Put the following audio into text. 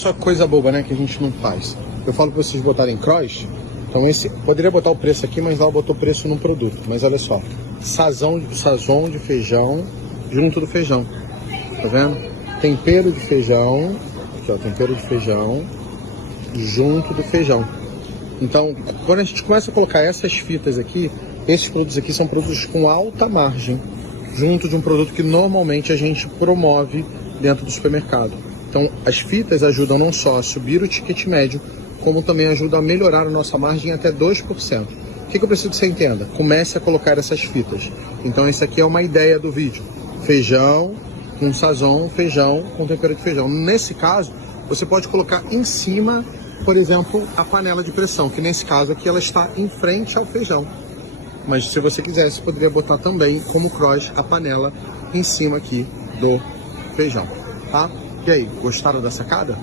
Só coisa boba, né, que a gente não faz. Eu falo para vocês botarem cross. Então esse poderia botar o preço aqui, mas ela botou preço no produto. Mas olha só, sazon de feijão junto do feijão. Tá vendo? Tempero de feijão, aqui ó, tempero de feijão junto do feijão. Então, quando a gente começa a colocar essas fitas aqui, esses produtos aqui são produtos com alta margem, junto de um produto que normalmente a gente promove dentro do supermercado. Então, as fitas ajudam não só a subir o ticket médio, como também ajudam a melhorar a nossa margem até 2%. O que eu preciso que você entenda? Comece a colocar essas fitas. Então, isso aqui é uma ideia do vídeo. Feijão com sazon, feijão com tempero de feijão. Nesse caso, você pode colocar em cima, por exemplo, a panela de pressão, que nesse caso aqui ela está em frente ao feijão. Mas se você quisesse, poderia botar também como cross a panela em cima aqui do feijão, tá? E aí, gostaram da sacada?